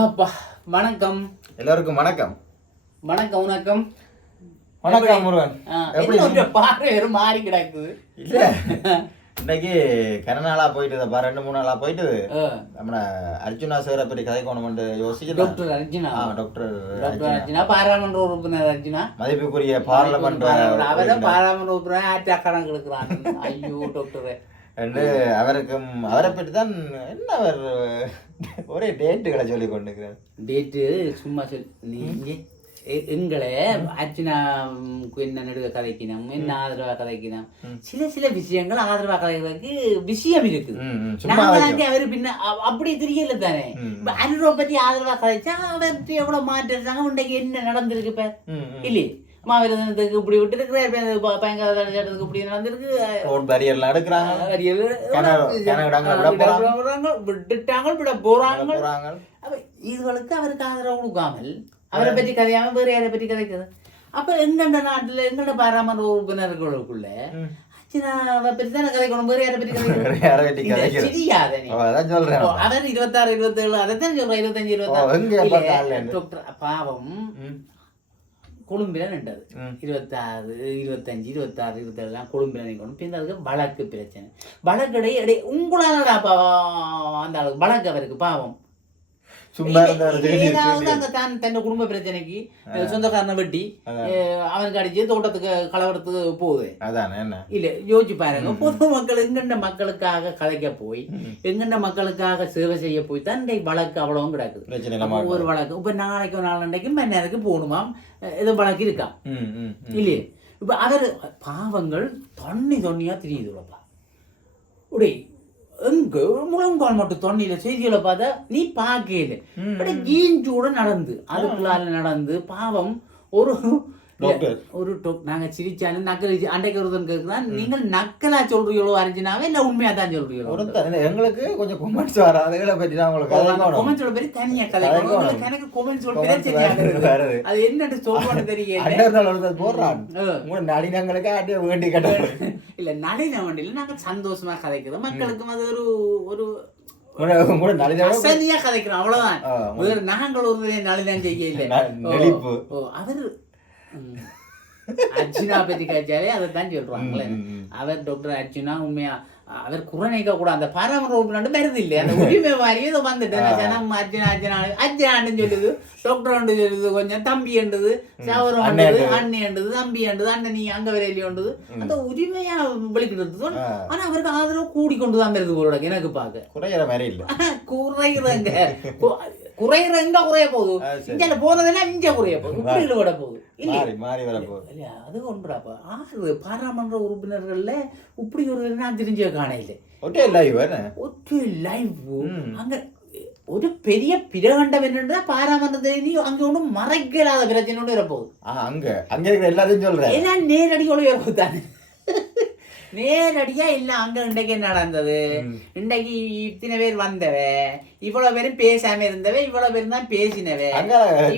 அப்பா வணக்கம் எல்லாருக்கும் வணக்கம். வணக்கம் வணக்கம் வணக்கம் முருகன். எப்படி பார்வை மாறி கிடக்குது? இல்ல இன்னைக்கு கனநாளா போயிட்டு 2-3 நாளா போயிட்டு நம்ம அர்ஜுனா சாரை பற்றி கதைக்கணும்னு யோசிக்கிறேன். டாக்டர் அர்ஜுனா டாக்டர் அர்ஜுனா பாராளுமன்ற உறுப்பினர் அர்ஜுனா மதிப்புக்குரிய பார்லமெண்ட் அவர்தான் பாராளுமன்ற உறுப்பினர் ஆட்டாக்காரன் கிடக்குறான். ஐயோ டாக்டர் என்று அவரை பற்றி தான் என்ன அவர் ஒரே டேட்டுகளை சொல்லி கொண்டிருக்கிறார். டேட்டு சும்மா சொல் நீங்க எங்களை அர்ஜுனா என்ன நடுவ கதைக்கணும், என்ன ஆதரவா கதைக்கணும், சில விஷயங்கள் ஆதரவா கதைக்கிறதுக்கு விஷயம் இருக்குது. அவரு பின்ன அப்படி தெரியல தானே. அனுரவை பத்தி ஆதரவா கதைச்சா அவர்கிட்ட எவ்வளவு மாற்றாங்க, இன்றைக்கு என்ன நடந்திருக்கு இப்ப இல்லையே. மாவீரத்துக்கு இப்படி விட்டுருக்கு, பயங்கரத்துக்கு இப்படி நடந்திருக்கு, விட்டுட்டாங்க விட போறாங்க. இதுகளுக்கு அவருக்கு ஆதரவு கொடுக்காமல் அவரை பற்றி கதையாம வேற யாரை பற்றி கதைக்கிறது. அப்ப எங்கண்ட நாட்டுல எங்கண்ட பாராளுமன்ற உறுப்பினர்களுக்குள்ள அர்ஜுனாவை பற்றி தானே கதைக்கணும், வேற யாரை பற்றி கதைக்கணும். தெரியாத அவர் 26, 27 அதைத்தான் சொல்றேன், 25, 26 பாவம் கொழும்பில நின்றது. 26, 25, 26, 27 கொழும்பில நிற்கணும். பின் அதுக்கு வழக்கு பிரச்சனை. வழக்கு உங்களால அந்த அளவுக்கு வழக்கு அவருக்கு பாவம் தன் குடும்ப பிரச்சனைக்கு சொந்தக்காரனை வெட்டி அவனுக்கு அடிச்சு தோட்டத்துக்கு கலவரத்துக்கு போகுது. இல்ல யோசிச்சு பாருங்க, பொது மக்கள் எங்கண்ட மக்களுக்காக கலைக்க போய் எங்கண்ட மக்களுக்காக சேவை செய்ய போய் தான் வழக்கு அவ்வளவும் கிடக்குது. ஒரு வழக்கு இப்ப நாளைக்கு நாளண்டைக்கும் மன்னருக்கு போகணுமாம், ஏதோ வழக்கு இருக்கா இல்லையே. இப்ப அவர் பாவங்கள் தொன்னியா தெரியுதுப்பா. உடை எங்க முழங்கால் மட்டும் தொன்னில செய்திகளை பார்த்தா நீ பார்க்கல. ஜீன்ஸோட நடந்து அதுக்குள்ளால நடந்து பாவம் ஒரு நாங்க சிரிச்சாலும் நக்கல் அண்டைக்கு ஒருத்தன் கேட்குதான், நீங்கள் நக்கலா சொல்றீங்களோ அர்ஜுனாவே இல்ல உண்மையா தான் சொல்றீங்களோ? எங்களுக்கு கொஞ்சம் கொமெண்ட்ஸ் வராது கொமெண்ட்ஸோட பேரு தனியா கலைக்கணும். எனக்கு கொமெண்ட்ஸோட பிரச்சனையாக அது என்னன்னு சொல்லணும்னு தெரியல. போடுறான் நடினங்களுக்கு அப்படியே வேண்டி கட்ட இல்ல நடின வண்டியில நாங்க சந்தோஷமா கதைக்கிறோம். மக்களுக்கும் அது ஒரு கதைக்கிறோம், அவ்வளவுதான். வேற நாங்கள் ஒரு நளினம் செய்ய இல்லை. அவர் அர்ஜுனா பத்தி கழிச்சாலே அதை தான் சொல்றாங்களே. அவர் டாக்டர் அர்ஜுனா உண்மையா அவர் குரணைக்க கூட அந்த பாராமர உறுப்பினர் வருது இல்லையா, அந்த உரிமை மாதிரி ஏதோ வந்துட்டு ஜனம் அர்ஜுனா அர்ஜுனா அர்ஜுனான்னு சொல்லுது, டாக்டர் சொல்லுது, கொஞ்சம் தம்பி என்றது, சவரம் என்றது, அண்ணி என்றது, தம்பி என்றது, அண்ணன் நீ அங்க வரையில என்றது, அந்த உரிமையா வெளிக்கிட்டு. ஆனா அவருக்கு ஆதரவு கூடி கொண்டுதான் இருக்கு போல எனக்கு பார்க்க. குறையிற மாதிரி இல்ல, குறையிறங்க குறையிறங்க குறைய போகுது. இங்க போனதெல்லாம் இங்க குறைய போகுது, இப்படி விட போகுது. அது ஒன்றாப்பா 6 பாராளுமன்ற உறுப்பினர்கள்ல இப்படி ஒரு நான் தெரிஞ்ச காணையில ஒற்றை லைவ் அங்க ஒரு பெரிய பிரகண்டம் என்னன்னா பாராளுமன்றத்தை அங்க ஒன்றும் மறைக்கலாத பிரச்சனை வரப்போகுது. அங்க எல்லாத்தையும் சொல்றேன், எல்லாம் நேரடியோட வரப்போகுதானே. நேரடியா இல்ல அங்க இன்றைக்கு நடந்தது, இன்றைக்கு இத்தனை பேர் வந்தவ, இவ்வளவு பேரும் பேசாம இருந்தவ, இவ்வளவு பேரும் தான் பேசினவ,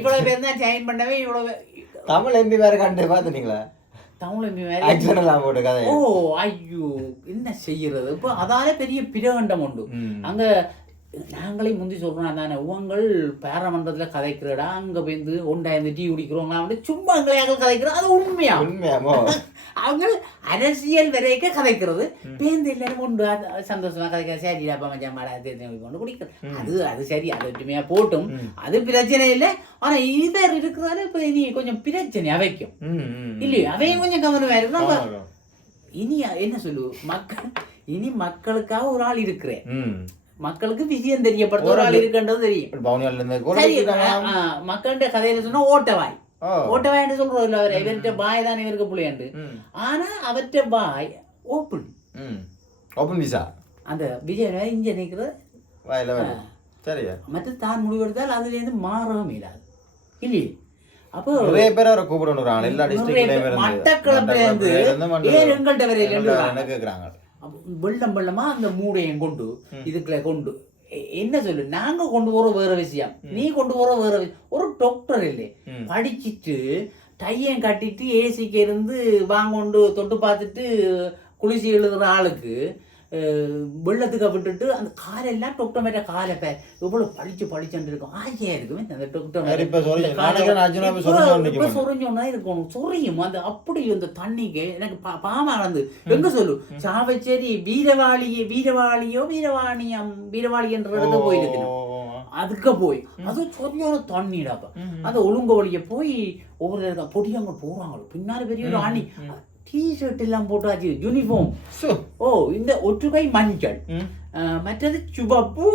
இவ்வளவு பேரும் தான் ஜாயின் பண்ணவ, இவ்வளவு தமிழ் எம்பி வேற கண்டு பாத்துட்டீங்களா? தமிழ் எம்பி வேற ஓ ஐயோ என்ன செய்யறது. இப்போ அதால பெரிய பிரகண்டம் உண்டு அங்க. நாங்களே முந்தி சொல்றோம் தானே, உங்கள் பாராளுமன்றத்துல கதைக்கிறடா அங்க போய் ஒன்றாயிரம் டீ குடிக்கிறோம் சும்மா எங்களையாக கதைக்கிறோம். அது உண்மையாமோ அவங்க அரசியல் வரைக்க கதைக்கிறது பேருந்து எல்லாரும் ஒன்று சந்தோஷமா கதைக்கிற சரி அப்பா மச்சான் மாடா கொண்டு குடிக்கிறது. அது சரி, அது ஒற்றுமையா போட்டும், அது பிரச்சனை இல்லை. ஆனா இவர் இருக்கிறதால இப்ப இனி கொஞ்சம் பிரச்சனை அவைக்கும் இல்லையோ, அவையும் கொஞ்சம் கவனமா இருக்கு. இனி என்ன சொல்லு மக்கள், இனி மக்களுக்காக ஒரு ஆள் இருக்கிறேன், மக்களுக்கு விஷயம் தெரியப்படுத்த ஒரு ஆள் இருக்குன்றது தெரியும். மக்கள்கிட்ட கதையில சொன்னா ஓட்டவாய் ஓட்டவாய் சொல்றோம் இல்ல, அவர் இவர்கிட்ட பாய் தான் இவருக்கு புள்ளியாண்டு. ஆனா அவர்கிட்ட பாய் ஓப்பன் விசா அந்த விஜய் இங்க நிக்கிறது மற்ற தான் முடிவெடுத்தால் அதுல இருந்து மாறவும் இல்லாது இல்லையே. அப்போ நிறைய பேர் அவரை கூப்பிடணும், எல்லா டிஸ்ட்ரிக்ட்லயும் மட்டக்களப்புல இருந்து ஏன் எங்கள்கிட்ட வரையில கேக்குறாங்க. வெள்ளமா அந்த மூடையும் கொண்டு இதுக்குள்ள கொண்டு என்ன சொல்லு, நாங்க கொண்டு போற வேற விஷயம், நீ கொண்டு போற வேற விஷயம். ஒரு டாக்டர் இல்லை படிச்சுட்டு டையம் கட்டிட்டு ஏசிக்கு இருந்து வாங்கொண்டு தொட்டு பார்த்துட்டு குளிச்சு எழுதுற ஆளுக்கு வெள்ளத்துக்கு விட்டுட்டு அந்த காலெல்லாம் டாக்டர் மேட்ட காலை எவ்வளவு பளிச்சுட்டு இருக்கும் ஆசையா இருக்குமே அந்த டாக்டர் சொரிஞ்சோன்னா இருக்கணும் சொரியும் அந்த அப்படி அந்த தண்ணிக்கு எனக்கு பாவம் நடந்து எங்க சொல்லு சாவச்சேரி வீரவாளியோ வீரவாணி என்ற இடத்துல போயிருக்கணும் அதுக்கு போய் அது சரியான தண்ணிடாப்ப அந்த ஒழுங்கு வழிய போய் ஒவ்வொரு பொடியவங்க போறாங்க பின்னாடி பெரிய ஒரு ஆணி டிஷர்ட் எல்லாம் போட்டாச்சு யூனிஃபார்ம் ஓ இந்த ஒற்றுகை மஞ்சள் மற்றது சிவப்பு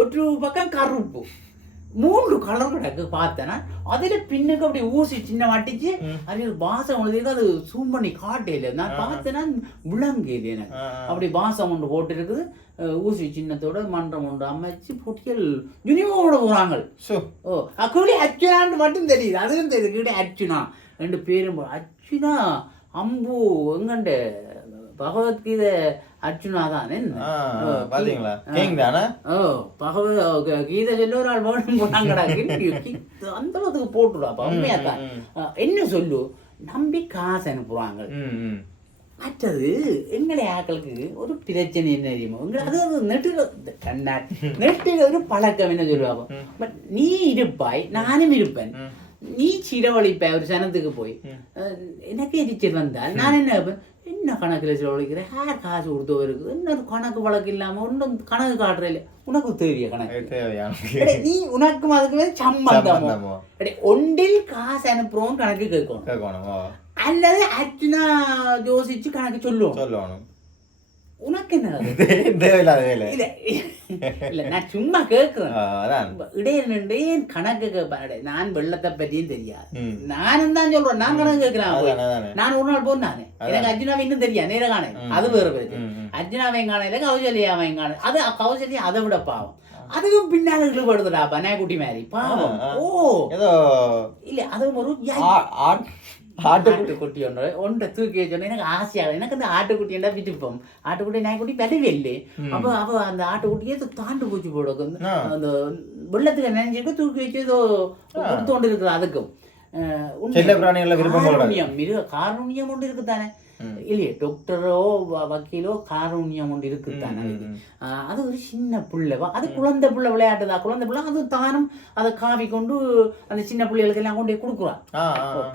ஒரு பக்கம் கருப்பு 3 கலர் கிடக்கு பார்த்தேன்னா அதுல பின்னுக்கு அப்படி ஊசி சின்ன மாட்டிச்சு அது வாசம் ஒன்று அது சூம் பண்ணி காட்டையில நான் பார்த்தேன்னா விளங்குது எனக்கு அப்படி வாசம் ஒன்று போட்டு இருக்குது ஊசி சின்னத்தோட மன்றம் ஒன்று அமைச்சு பொட்டியல் யூனிஃபார்மோட போறாங்க ஓ அக்குடி அர்ச்சுனான்னு மட்டும் தெரியுது அதுவும் தெரியுது கீழே அர்ச்சுனா 2 பேரும் அர்ச்சுனா அம்பு எங்கண்ட பகவத்கீதை அர்ச்சுனா தான் கீதை சொல்ல ஒரு ஆள் வேணும் போனாங்கடா அந்த அளவுக்கு போட்டுடாப்பா உண்மையா தான் என்ன சொல்லு நம்பி காசு அனுப்புறாங்க மற்றது எங்களை ஆக்களுக்கு ஒரு பிரச்சனை என்ன தெரியுமோ அது நெட்டுல ஒரு பழக்கம் என்ன சொல்லுவாங்க பட் நீ இருப்பாய் நானும் இருப்பேன் நீ சிரவழிப்ப ஒரு சனத்துக்கு போய் எனக்கு எரிச்சல் வந்தால் நான் என்ன கணக்கில் செலவழிக்கிறேன் யார் காசு கொடுத்தோ இருக்குது இன்னொரு கணக்கு வழக்கு இல்லாம ஒன்றும் கணக்கு காட்டுற இல்லை உனக்கு தெரிய கணக்கு நீ உனக்கும் அதுக்கு சம்பந்தமோ ஒன்றில் காசு அனுப்புறோம் கணக்கு கேட்கணும் அல்லது அர்ச்சனா யோசிச்சு கணக்கு சொல்லணும் உனக்கு என்ன இல்ல நான் சும்மா கேக்குறேன் இடையே கணக்கு கேட்பேன் நான் வெள்ளத்தை பற்றியும் தெரியாது நானும் தான் சொல்றேன் நான் கணக்கு கேட்கிறேன் நான் ஒரு நாள் போனானே எனக்கு அர்ஜுனாவை இன்னும் தெரியாது நேர காண அது வேற பிரச்சனை அர்ஜுனாவையும் காணல கௌசல்யாவையும் காண அது கௌசல்யா அதை விட பாவம் அதுவும் பின்னால இழுபடுதுடா பனாக்குட்டி மாதிரி பாவம் ஓ இல்ல அதுவும் ஒரு ஆட்டுக்குட்டி ஒன்றை தூக்கி வச்சோன்னா எனக்கு ஆசையாக எனக்கு அந்த ஆட்டுக்குட்டியா விட்டுப்போம் ஆட்டுக்குட்டி நாய்க்குட்டி விடவே இல்லை அப்போ அவ அந்த ஆட்டுக்குட்டியே தாண்டு பூச்சி போடும் அந்த வெள்ளத்துக்கு நினைஞ்சிட்டு தூக்கி வச்சு ஏதோ கொடுத்தோண்டு இருக்குது அதுக்கும் காரணியம் ஒன்று இருக்குதானே இல்லையே டாக்டரோ வக்கீலோ காரணியம் ஒன்று இருக்குதானே அது ஒரு சின்ன பிள்ளைவா அது குழந்தை பிள்ளை விளையாட்டுதா குழந்தை பிள்ளை அது தானும் அதை காவி கொண்டு அந்த சின்ன பிள்ளைகளுக்கு எல்லாம் கொண்டு கொடுக்குறான்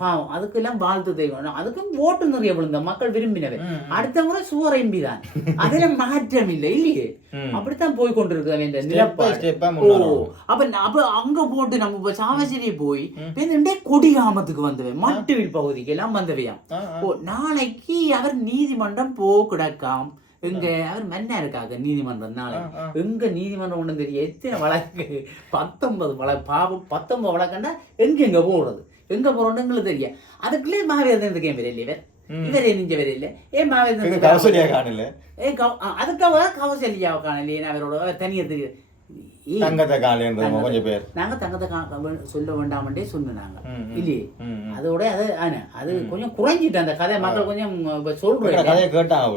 பாவம் அதுக்கு எல்லாம் வாழ்த்து தெய்வம் அதுக்கும் ஓட்டு நிறைய விழுந்த மக்கள் விரும்பினவை அடுத்த முறை சுவர் எம்பிதான் அதுல மாற்றம் இல்லை இல்லையே அப்படித்தான் போய் கொண்டிருக்கு நிலப்பாடு அப்ப அங்க போட்டு நம்ம சாவச்சேரியை போய் கொடிகாமத்துக்கு வந்தவன் மட்டுவில் பகுதிக்கு எல்லாம் வந்தவையா நாளைக்கு அவர் நீதிமன்றம் கிடக்காம் எங்க அவர் மன்னா இருக்காங்க நீதிமன்றம் நாளை எங்க நீதிமன்றம் ஒண்ணு தெரியும் எத்தனை வழக்கு 19 வழக்கு பாவம் 19 வழக்குன்னா எங்க போடுறது எங்க போறோம்னு எங்களுக்கு தெரியும் அதுக்குள்ளே மாவீரன் ஏன் வரையில இவரே நெஞ்ச வரையில ஏன் மாவீரன் அதுக்காக கௌசல்யாவை காணலையே அவரோட தனியா தெரியுது தங்கத்தை கொஞ்சம் பேர் நாங்க தங்கத்தை சொல்ல வேண்டாமட்டே சொன்னாங்க இல்லையே அதோட அது கொஞ்சம் குறைஞ்சிட்டு அந்த கதை மக்கள் கொஞ்சம் சொல்றேன்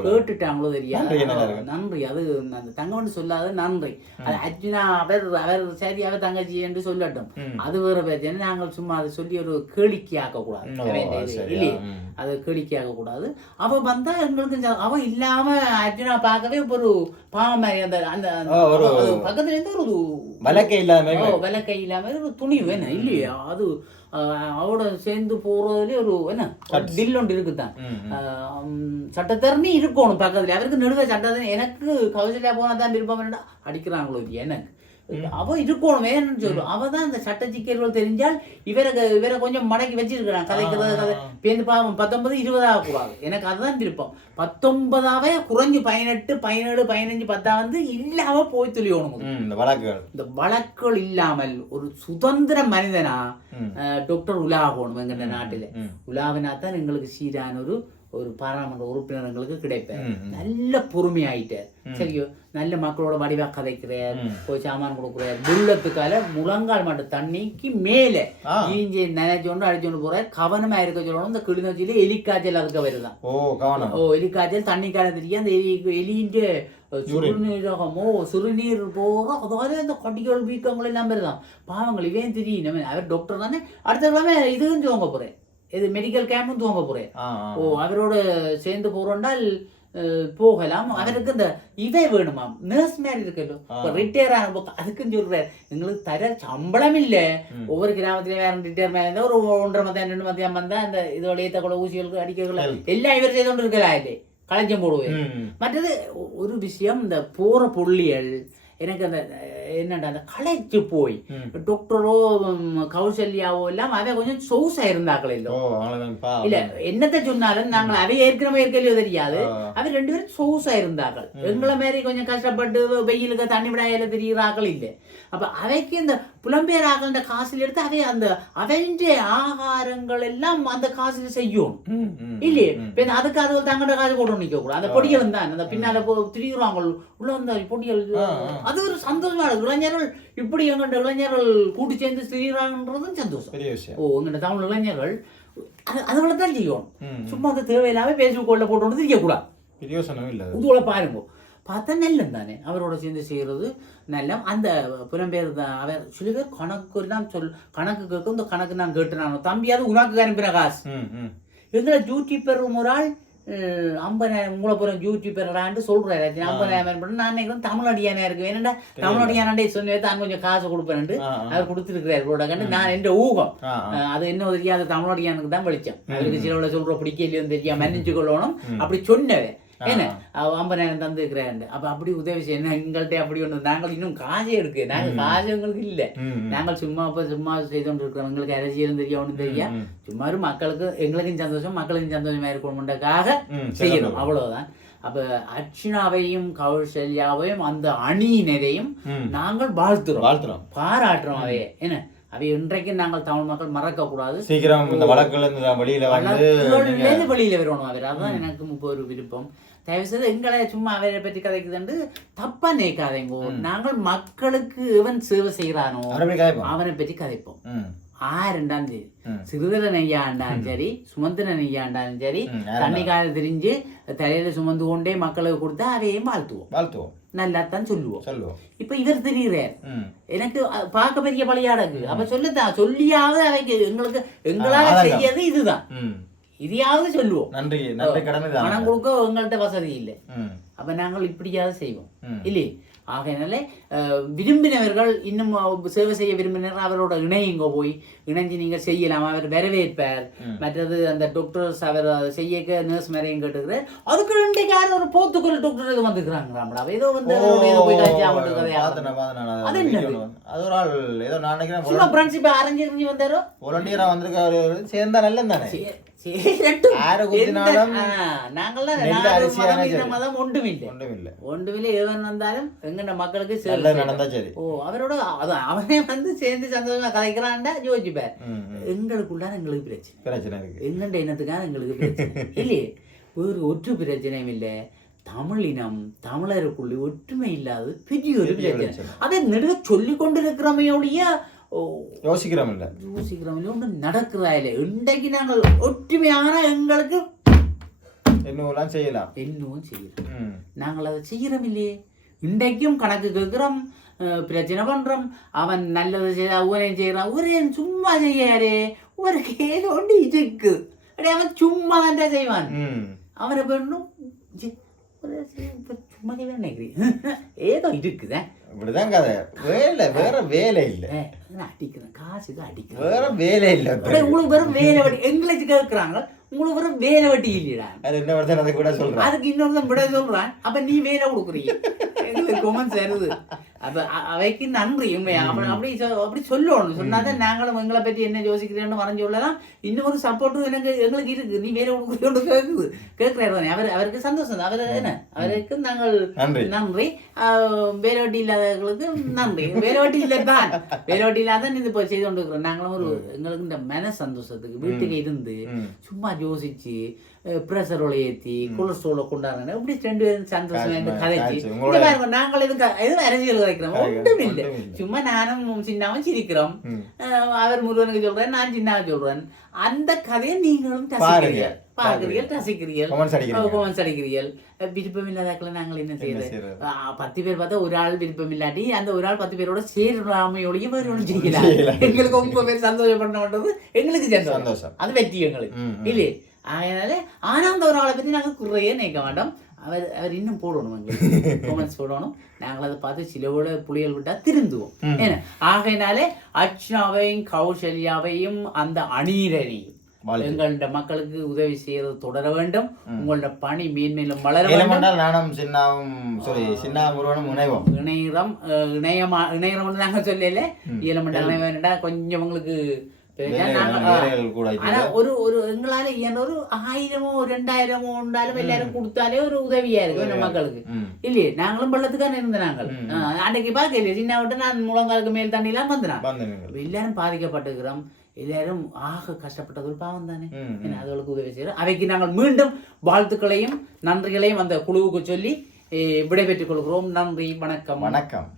கேட்டுட்டாங்களோ தெரியாது நன்றி அது அந்த தங்கம் சொல்லாத நன்றி அது அர்ஜுனா அவர் சரி அவர் தங்கச்சி என்று சொல்லட்டும் அது வேற பிரச்சனை நாங்கள் சும்மா அதை சொல்லி ஒரு கேளிக்கை ஆக்க கூடாது இல்லையே அது கேளிக்கை ஆக்க கூடாது அவ வந்தா எங்களுக்கு அவ இல்லாம அர்ஜுனா பார்க்கவே ஒரு பாவம் மாதிரி அந்த பக்கத்துல இருந்து ஒரு வழக்கை இல்லாம ஒரு துணி வேணும் இல்லையா அது அவட சேர்ந்து போறதுல ஒரு என்ன டில் ஒன்று இருக்குதான் சட்டத்தரணி இருக்கணும் பக்கத்துல அவருக்கு நெடுக சட்டத்தரணி எனக்கு கௌசல்யா போனாதான் விருப்பம் அடிக்கிறாங்களோ எனக்கு அவ இருக்கணும் வேணும்னு சொல்லுவோம் அவதான் இந்த சட்ட சிக்கல்கள் தெரிஞ்சால் இவரை கொஞ்சம் மடக்கி வச்சிருக்கிறான் கதை பேருந்து பாவம் 19 20 ஆகக்கூடாது எனக்கு அதுதான் விருப்பம் 19ஆவே குறைஞ்சு 18 17 15 10 வந்து இல்லாம போய் துளியோணும் இந்த வழக்குகள் இல்லாமல் ஒரு சுதந்திர மனிதனா டாக்டர் உலாகணும் எங்க நாட்டில உலாவினாத்தான் எங்களுக்கு சீரான ஒரு பாராளுமன்ற உறுப்பினர் எங்களுக்கு கிடைப்பார் நல்ல பொறுமையாயிட்டார் சரியோ நல்ல மக்களோட வடிவா கதைக்கிறார் போய் சாமான் கொடுக்குறார் புல்லத்துக்கால முழங்கால் மட்டும் தண்ணிக்கு மேல ஈஞ்சி நினைச்சோண்டு அடிச்சோண்டு போறாரு கவனமா இருக்க சொல்லணும் இந்த கிளிநொச்சியில எலிக்காய்ச்சல் அதுக்கு வருதான் எலிக்காய்ச்சல் தண்ணி காலம் தெரியும் அந்த எலின்ற சிறுநீரகமோ சிறுநீர் போக அதாவது அந்த கடிகள் வீக்கங்கள் எல்லாம் வருதான் பாவங்கள் இவன் தெரியும் அவர் டாக்டர் தானே அடுத்த கிழமை இதுன்னு துவங்க போறேன் இது மெடிக்கல் கேம்பும் துவங்க போறேன் அவரோட சேர்ந்து போறோம்னால் போகலாம். அவருக்கு இந்த இவை வேணுமா நர்ஸ் மாதிரி இருக்கല്ലോ, ரிட்டையர் ஆன அதுக்குன்னு சொல்றாரு எங்களுக்கு தர சம்பளம் இல்ல. ஒவ்வொரு கிராமத்திலயும் வேற ரிட்டையர் மேல இருந்தா ஒரு 1.5 மதியம் 2 மதியம் வந்தா அந்த இதோட ஏத்த கூட ஊசிகளுக்கு அடிக்கல எல்லாம் இவர் செய்து கொண்டு இருக்கலாம் இல்லே களஞ்சம் போடுவேன். மற்றது ஒரு விஷயம் இந்த போற புள்ளிகள் எனக்கு அந்த என்னடா அந்த களைச்சு போய் டாக்டரோ கௌசல்யாவோ எல்லாம் அவை கொஞ்சம் சொகுசா இருந்தாக்கள் இல்ல என்னத்தை சொன்னாலும் நாங்கள் அவை ஏற்கனவே இருக்கலையோ தெரியாது, அவை 2 பேரும் சொகுசா இருந்தாக்கள். எங்களை மாதிரி கொஞ்சம் கஷ்டப்பட்டு வெயிலுக்கு தண்ணி விடாயில தெரியுறாக்கள் இல்லை. அப்ப அவைக்கு இந்த புலம்பெயர் ஆகல காசுல எடுத்து அவை அந்த அவைன்ற ஆகாரங்கள் எல்லாம் அந்த காசுல செய்யும் இல்லையே. அதுக்கு அது தங்கட காசு போட்டு நிக்க கூடாது. அந்த பொடிகள் தான் அந்த பின்னால திரிகிறாங்க உள்ள வந்த பொடிகள், அது ஒரு சந்தோஷமா இருக்கு. இளைஞர்கள் இப்படி எங்கள்ட இளைஞர்கள் கூட்டி சேர்ந்து திரிகிறாங்கன்றதும் சந்தோஷம். எங்கள்ட தமிழ் இளைஞர்கள் அதுகளை தான் செய்யும். சும்மா அந்த தேவையில்லாம பேஸ்புக் போட்டு திரிக்க கூடாது. உங்களை பாருங்க பார்த்தா நல்லம் தானே அவரோட சேர்ந்து செய்யறது நல்ல. அந்த புலம்பெயர் அவர் சில பேர் கணக்கு எல்லாம் கணக்கு கேட்கும். இந்த கணக்கு நான் கேட்டுனானோ தம்பியாவது உனக்கு அனுப்பின காசு. எங்களை யூடியூபர் ஒரு ஆள் 50,000 உங்களை போற யூடியூபர் சொல்றாரு 50,000 நான் நினைக்கிறேன் தமிழ் அடியானா இருக்கு. ஏன்னா தமிழ் அடியானே சொன்னே தான் கொஞ்சம் காசு கொடுப்பேன் அவர் கொடுத்துருக்கிறாரு கண்டு நான் எந்த ஊகம் அது என்ன தெரியாது தமிழ் அடியானுக்கு தான் வெளிச்சம். அவருக்கு சிலவுல சொல்ற பிடிக்கலையும் தெரியா மன்னிச்சு கொள்ளணும் அப்படி சொன்னவே ஏன்னா 50,000 தந்துருக்கிறேன். அப்ப அப்படி உதவி செய்யணும் எங்கள்கிட்ட அப்படி ஒண்ணு. நாங்கள் இன்னும் காசே எடுக்கு நாங்க காசு எங்களுக்கு இல்ல. நாங்கள் சும்மா செய்து கொண்டு இருக்கிறோம். எங்களுக்கு அரசியலும் தெரியா ஒண்ணும் தெரியா. சும்மா மக்களுக்கு எங்களுக்கும் சந்தோஷம் மக்களுக்கும் சந்தோஷமா இருக்கணும்ன்றக்காக செய்யணும் அவ்வளவுதான். அப்ப அர்ச்சனாவையும் கௌசல்யாவையும் அந்த அணியினரையும் நாங்கள் வாழ்த்துறோம் பாராட்டுறோம். அவையே என்ன அவை இன்றைக்கு நாங்கள் தமிழ் மக்கள் மறக்க கூடாது. சீக்கிரம் இந்த வழக்குல வெளியில வரணும். அவர் அதான் எனக்கு ஒரு விருப்பம். தயவு செய்து எங்களை சும்மா அவரை பற்றி கதைக்குதுண்டு தப்பா நினைக்காதேங்கோ. நாங்கள் மக்களுக்கு எவன் சேவை செய்யறானோ அவனை பற்றி கதைப்போம். ஆறுண்டாலும் சரி, சிறுதரன் ஐயாண்டாலும் சரி, சுமந்திரன் ஐயாண்டாலும் சரி, தண்ணிக்கால தெரிஞ்சு தலையில சுமந்து கொண்டே மக்களுக்கு கொடுத்தா அதையும் வாழ்த்துவோம் நல்லாத்தான் சொல்லுவோம். இப்ப இவர் தெரியுறார் எனக்கு பார்க்க பெரிய பழையாடகு. அப்ப சொல்லத்தான் சொல்லியாவது அவைக்கு எங்களுக்கு எங்களால செய்யறது இதுதான், இதையாவது சொல்லுவோம். பணம் கொடுக்க எங்கள்கிட்ட வசதி இல்லை. அப்ப நாங்கள் இப்படியாவது செய்வோம் இல்லையே. ஆகையினால விரும்பினவர்கள் இன்னும் சேவை செய்ய விரும்பினர் அவரோட இணையுங்க போய் இணைஞ்சு நீங்க செய்யலாம். அவர் வரவேற்பார். மற்றது அந்த டாக்டர்ஸ் அவர் செய்ய நர்ஸ் மேரையும் கேட்டுக்கிறார். அதுக்கு இன்றைக்கு யாரும் ஒரு போத்துக்குள் டாக்டர் இது வந்துக்கிறாங்களா ஏதோ வந்து சும்மா பிரின்சிபா அரஞ்சு வந்தாரோ வாலண்டியரா வந்திருக்காரு. சேர்ந்தா நல்ல தானே ஒன்றுமில்லை எவன் வந்தாலும் எங்க மக்களுக்கு அவரோட அவனே வந்து சேர்ந்து சந்தோஷமா கதைக்கிறான்டா யோசிப்பார். எங்களுக்குள்ள எங்களுக்கு பிரச்சனை இருக்கு. எங்கண்ட இனத்துக்காக எங்களுக்கு பிரச்சனை இல்லையே. ஒரு ஒற்று பிரச்சனையும் இல்லை. தமிழினம் தமிழருக்குள்ள ஒற்றுமை இல்லாத பெரிய ஒரு பிரச்சனை. அதை நெடுக சொல்லி கொண்டிருக்கிறமையோடைய யோசிக்கிறோம் ஒன்று நடக்கிறதா இல்லை. இன்றைக்கு நாங்கள் ஒற்றுமையான எங்களுக்கு என்னவும் செய்யலாம் நாங்கள் அதை செய்யறோம் இல்லையே. இன்றைக்கும் கணக்கு கேட்கிறோம், பிரச்சனை பண்றோம். அவன் நல்லது செய்ய ஊரையும் செய்யறான். ஊரையும் சும்மா செய்யாரே ஒரு கேடு ஒன்று இருக்கு. அவன் சும்மா தான் செய்வான். அவனை பண்ணும் சும்மா நினைக்கிறேன் ஏதோ இருக்குதான். இப்படிதான் கதை. வேற வேலை இல்ல. அடிக்கிறேன் காசுக்கு அடிக்கிறேன். வேற வேலை இல்ல. உங்களுக்கு வெறும் வேலை வட்டி எங்களுக்கு கேட்கிறாங்க. உங்களுக்கு வெறும் வேலை வட்டி இல்லையா? அது என்ன வருது அதை கூட சொல்றேன். அதுக்கு இன்னொருத்தன் விட சொல்றான். அப்ப நீ வேலை கொடுக்குறீங்க எங்களுக்கு கொமெண்ட்ஸ் வருது. அப்ப அவைக்கு நன்றி உண்மையா. அப்படி சொல்லணும். சொன்னாதான் நாங்களும் எங்களை பற்றி என்ன யோசிக்கிறேன்னு வரைஞ்சு சொல்லலாம். இன்னொரு சப்போர்ட்டும் எங்களுக்கு இருக்கு. நீ வேலை கொடுக்குறீன்னு கேட்கிறாரு தானே. அவருக்கு சந்தோஷம் தான். அவர் என்ன அவருக்கு நாங்கள் நன்றி. வேலை வட்டி இல்லாதவர்களுக்கு நன்றி. வேலை வட்டி இல்லை தான். வேலை வட்டி இல்லாதான் இது இப்போ செய்து கொண்டு இருக்கிறோம். நாங்களும் ஒரு எங்களுக்கு இந்த மன சந்தோஷத்துக்கு வீட்டுக்கு இருந்து சும்மா யோசிச்சு பிரஷரோட ஏற்றி கொலஸ்ட்ரோல கொண்டாடுறேன். இப்படி 2 பேரும் சந்தோஷம் கதைச்சு நாங்கள் எதுவும் அரசியல் கதைக்கிறோம் ஒன்றும் இல்லை. சும்மா நானும் சின்னாவும் சிரிக்கிறோம். அவர் முருகனுக்கு சொல்றேன், நான் சின்னாவை சொல்றேன். அந்த கதையை நீங்களும் பார்க்கிறீர்கள், ரசிக்கிறீர்கள், கொமெண்ட்ஸ் அடிக்கிறீர்கள். விருப்பம் இல்லாதாக்களை நாங்கள் என்ன செய்யறது? 10 பேர் பார்த்தா ஒரு ஆள் விருப்பம் இல்லாட்டி அந்த ஒரு ஆள் 10 பேரோட சேராமையோடைய வேறு ஒன்றும் செய்யலாம். எங்களுக்கு 9 பேர் சந்தோஷப்படணுன்றது எங்களுக்கு சந்தோஷம். அது வெற்றி எங்களுக்கு இல்லையே. அதனால ஆனா அந்த ஒரு ஆளை பற்றி நாங்கள் குறையே நினைக்க மாட்டோம். அவர் இன்னும் போடணும் கமெண்ட்ஸ் போடணும். நாங்கள் அதை பார்த்து சிலவோட புலிகள் விட்டா திருந்துவோம். ஏன்னா ஆகையினாலே அர்ச்சனாவையும் கௌசல்யாவையும் அந்த அணியினரையும் எங்களோட மக்களுக்கு உதவி செய்யறது தொடர வேண்டும். உங்களோட பணி மேன்மேலும் வளர வேண்டும். நானும் சின்னாவும் இணைவோம். இணையரம் நாங்க சொல்லல இயலமண்டா கொஞ்சம் உங்களுக்கு ஒரு எங்களால ஒரு 1000 2000 இருந்தாலும் எல்லாரும் கொடுத்தாலே ஒரு உதவியா இருக்கு மக்களுக்கு இல்லையே. நாங்களும் பள்ளத்துக்கான இருந்த நாங்கள் அன்னைக்கு பார்க்கல சின்ன விட்டு நான் முழங்காலுக்கு மேல் தண்ணி எல்லாம் வந்துடுறேன். எல்லாரும் பாதிக்கப்பட்டிருக்கிறோம். எல்லாரும் ஆக கஷ்டப்பட்டது ஒரு பாவம் தானே. அதுகளுக்கு உதவி செய்யறோம். அவைக்கு நாங்கள் மீண்டும் வாழ்த்துக்களையும் நன்றிகளையும் அந்த குழுவுக்கு சொல்லி விடைபெற்றுக் கொள்கிறோம். நன்றி, வணக்கம். வணக்கம்.